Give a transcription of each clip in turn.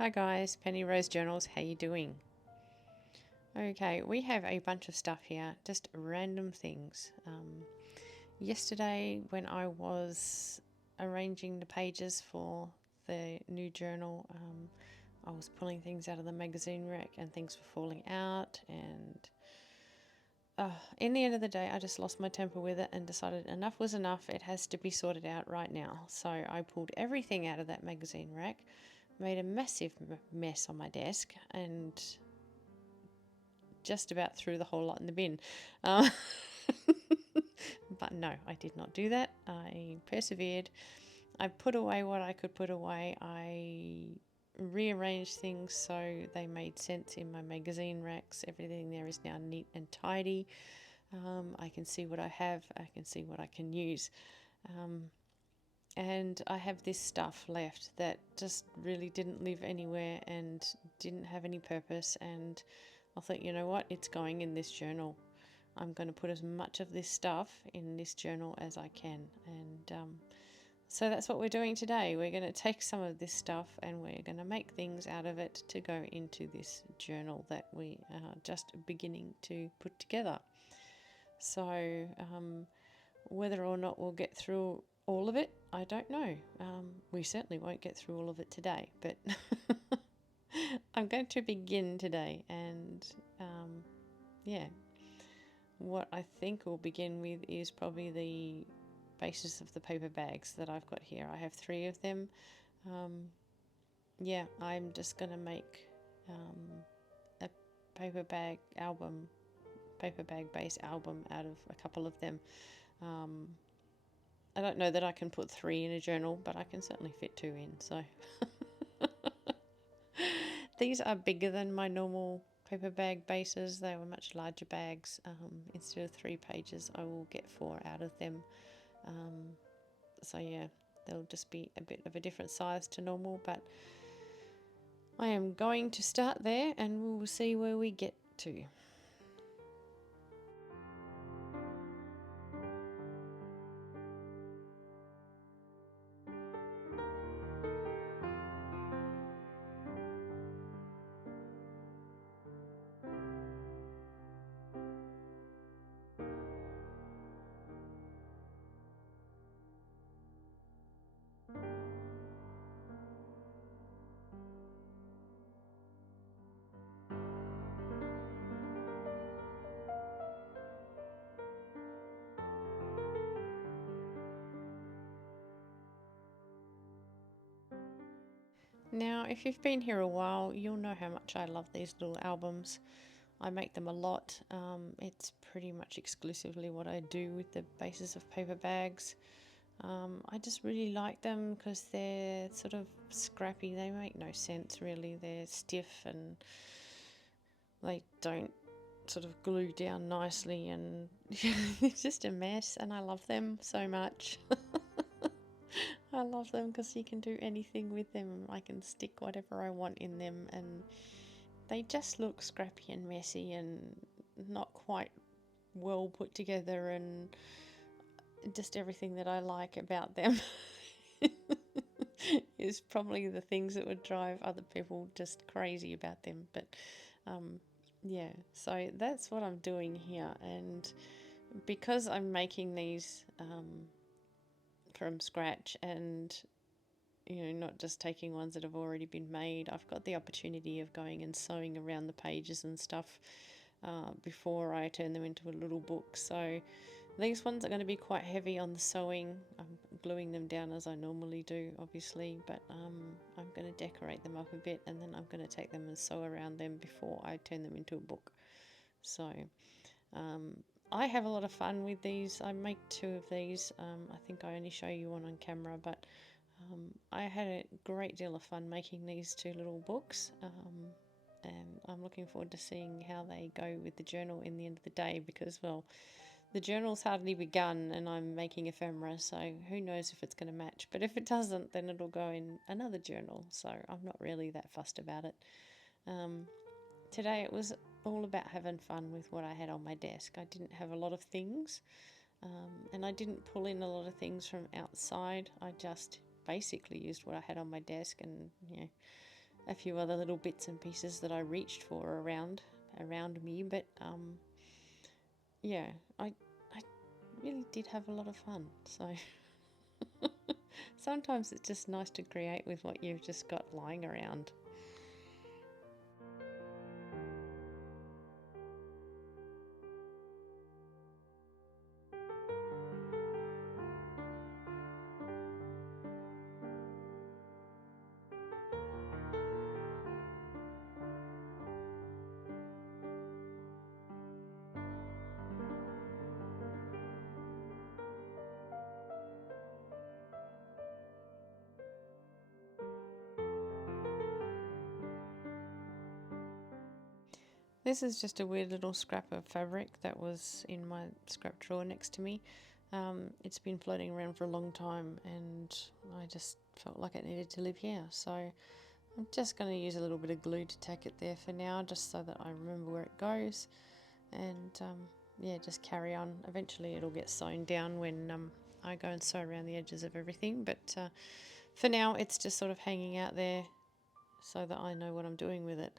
Hi guys, Penny Rose Journals, how you doing? Okay, we have a bunch of stuff here, just random things. Yesterday when I was arranging the pages for the new journal, I was pulling things out of the magazine rack and things were falling out, and in the end of the day I just lost my temper with it and decided enough was enough. It has to be sorted out right now. So I pulled everything out of that magazine rack, made a massive mess on my desk, and just about threw the whole lot in the bin. But no, I did not do that. I persevered. I put away what I could put away. I rearranged things so they made sense in my magazine racks. Everything there is now neat and tidy. I can see what I have. I can see what I can use. And I have this stuff left that just really didn't live anywhere and didn't have any purpose, and I thought, you know what, it's going in this journal. I'm going to put as much of this stuff in this journal as I can, and so that's what we're doing today. We're going to take some of this stuff and we're going to make things out of it to go into this journal that we are just beginning to put together. So whether or not we'll get through all of it, I don't know. We certainly won't get through all of it today, but I'm going to begin today, and yeah, what I think we'll begin with is probably the basis of the paper bags that I've got here. I have 3 of them. Yeah, I'm just going to make a paper bag base album out of a couple of them. I don't know that I can put 3 in a journal, but I can certainly fit 2 in. So these are bigger than my normal paper bag bases. They were much larger bags. Instead of 3 pages, I will get 4 out of them. So yeah, they'll just be a bit of a different size to normal, but I am going to start there and we will see where we get to. Now, if you've been here a while, you'll know how much I love these little albums. I make them a lot. It's pretty much exclusively what I do with the bases of paper bags. I just really like them because they're sort of scrappy. They make no sense really. They're stiff and they don't sort of glue down nicely, and it's just a mess, and I love them so much. I love them because you can do anything with them. I can stick whatever I want in them, and they just look scrappy and messy and not quite well put together, and just everything that I like about them is probably the things that would drive other people just crazy about them. But yeah, so that's what I'm doing here, and because I'm making these from scratch, and not just taking ones that have already been made, I've got the opportunity of going and sewing around the pages and stuff before I turn them into a little book. So these ones are going to be quite heavy on the sewing. I'm gluing them down as I normally do, obviously, but I'm going to decorate them up a bit, and then I'm going to take them and sew around them before I turn them into a book. So I have a lot of fun with these. I make 2 of these. I think I only show you one on camera, but I had a great deal of fun making these 2 little books, and I'm looking forward to seeing how they go with the journal in the end of the day, because, well, the journal's hardly begun and I'm making ephemera, so who knows if it's going to match. But if it doesn't, then it'll go in another journal, so I'm not really that fussed about it. Today it was all about having fun with what I had on my desk. I didn't have a lot of things, and I didn't pull in a lot of things from outside. I just basically used what I had on my desk, and a few other little bits and pieces that I reached for around me. But yeah, I really did have a lot of fun. So sometimes it's just nice to create with what you've just got lying around. This is just a weird little scrap of fabric that was in my scrap drawer next to me. It's been floating around for a long time and I just felt like it needed to live here. So I'm just going to use a little bit of glue to tack it there for now, just so that I remember where it goes. And yeah, just carry on. Eventually it'll get sewn down when I go and sew around the edges of everything. But for now it's just sort of hanging out there so that I know what I'm doing with it.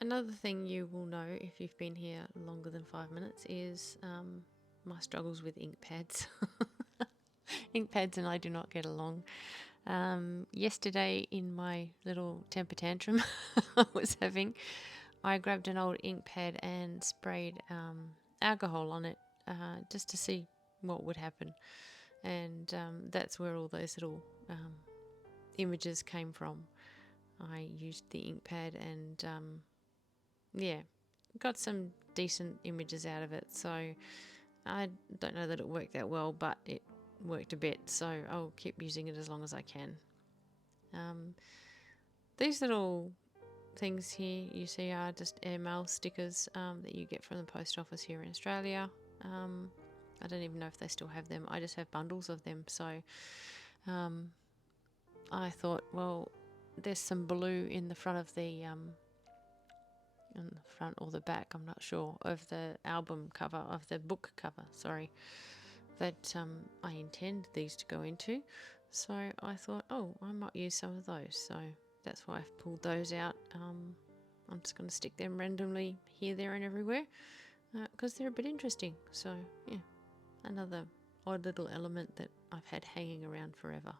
Another thing you will know if you've been here longer than 5 minutes is my struggles with ink pads. Ink pads and I do not get along. Yesterday, in my little temper tantrum I was having, I grabbed an old ink pad and sprayed alcohol on it just to see what would happen. And that's where all those little images came from. I used the ink pad and yeah, got some decent images out of it. So I don't know that it worked that well, but it worked a bit. So I'll keep using it as long as I can. These little things here you see are just airmail stickers that you get from the post office here in Australia. I don't even know if they still have them. I just have bundles of them. So I thought, well, there's some blue in the front of the in the front or the back, I'm not sure, of the album cover, of the book cover, sorry, that I intend these to go into. So I thought, oh, I might use some of those. So that's why I've pulled those out. I'm just going to stick them randomly here, there and everywhere because they're a bit interesting. So yeah, another odd little element that I've had hanging around forever.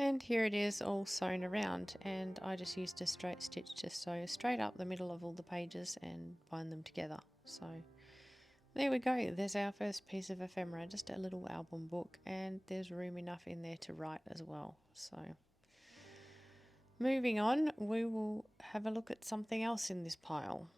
And here it is all sewn around, and I just used a straight stitch to sew straight up the middle of all the pages and bind them together. So there we go, there's our first piece of ephemera, just a little album book, and there's room enough in there to write as well. So moving on, we will have a look at something else in this pile.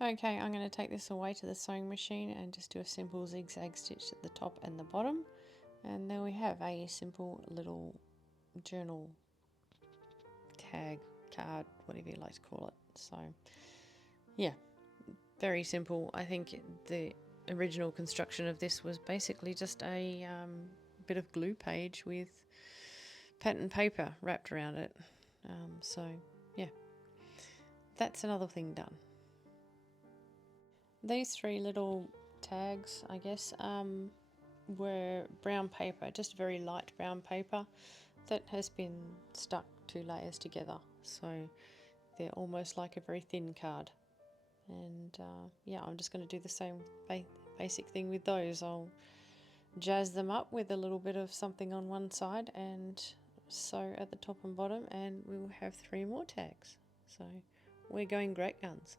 Okay, I'm going to take this away to the sewing machine and just do a simple zigzag stitch at the top and the bottom. And there we have a simple little journal tag, card, whatever you like to call it. So yeah, very simple. I think the original construction of this was basically just a bit of glue page with pattern paper wrapped around it. So yeah, that's another thing done. These three little tags, I guess, were brown paper, just very light brown paper that has been stuck 2 layers together. So they're almost like a very thin card. And yeah, I'm just going to do the same basic thing with those. I'll jazz them up with a little bit of something on one side and sew at the top and bottom, and we will have 3 more tags. So we're going great guns.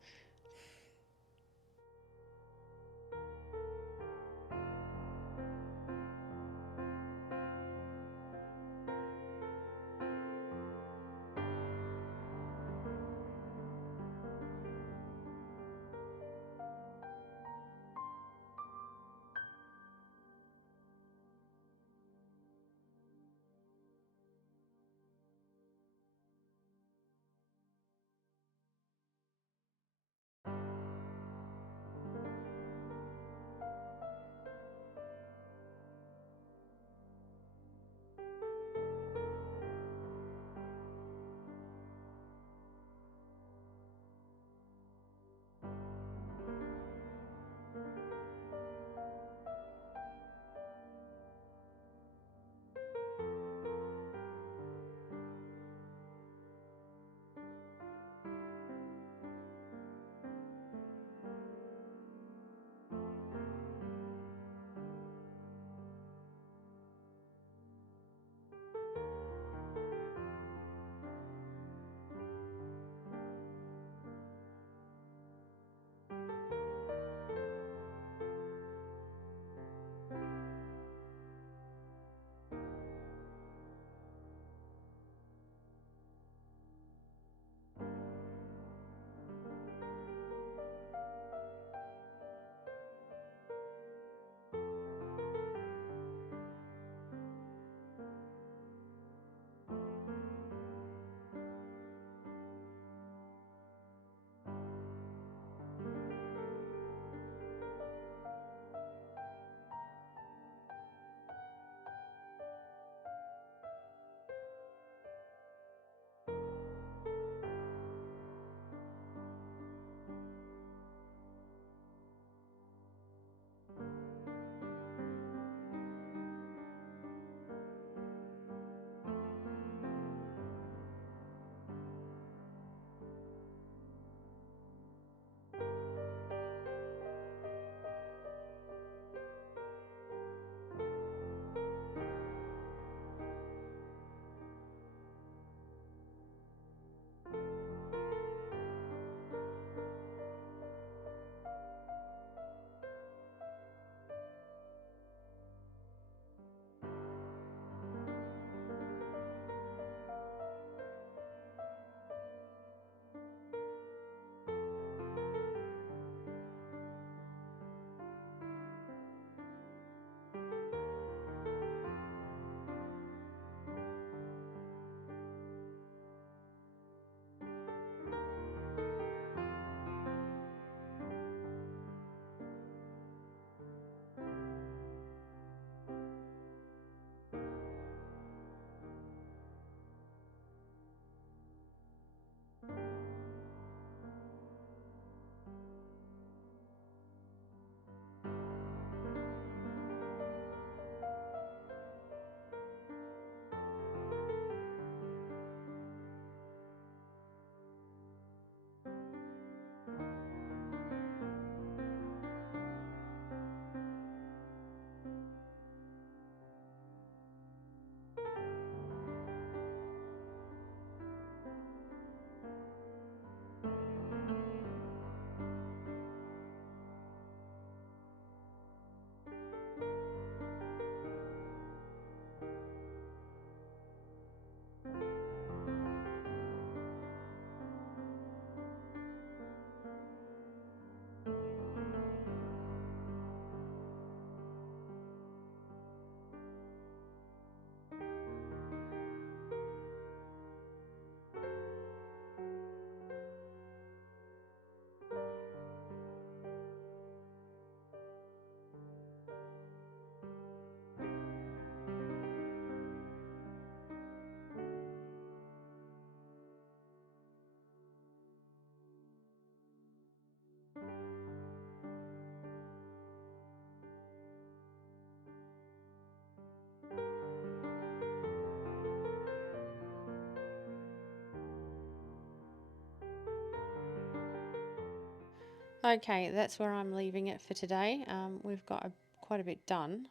Okay, that's where I'm leaving it for today. We've got quite a bit done,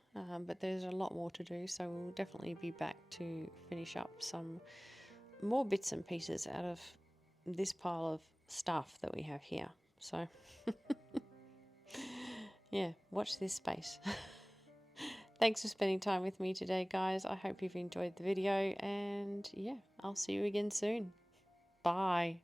but there's a lot more to do, so we'll definitely be back to finish up some more bits and pieces out of this pile of stuff that we have here. So, yeah, watch this space. Thanks for spending time with me today, guys. I hope you've enjoyed the video, and yeah, I'll see you again soon. Bye.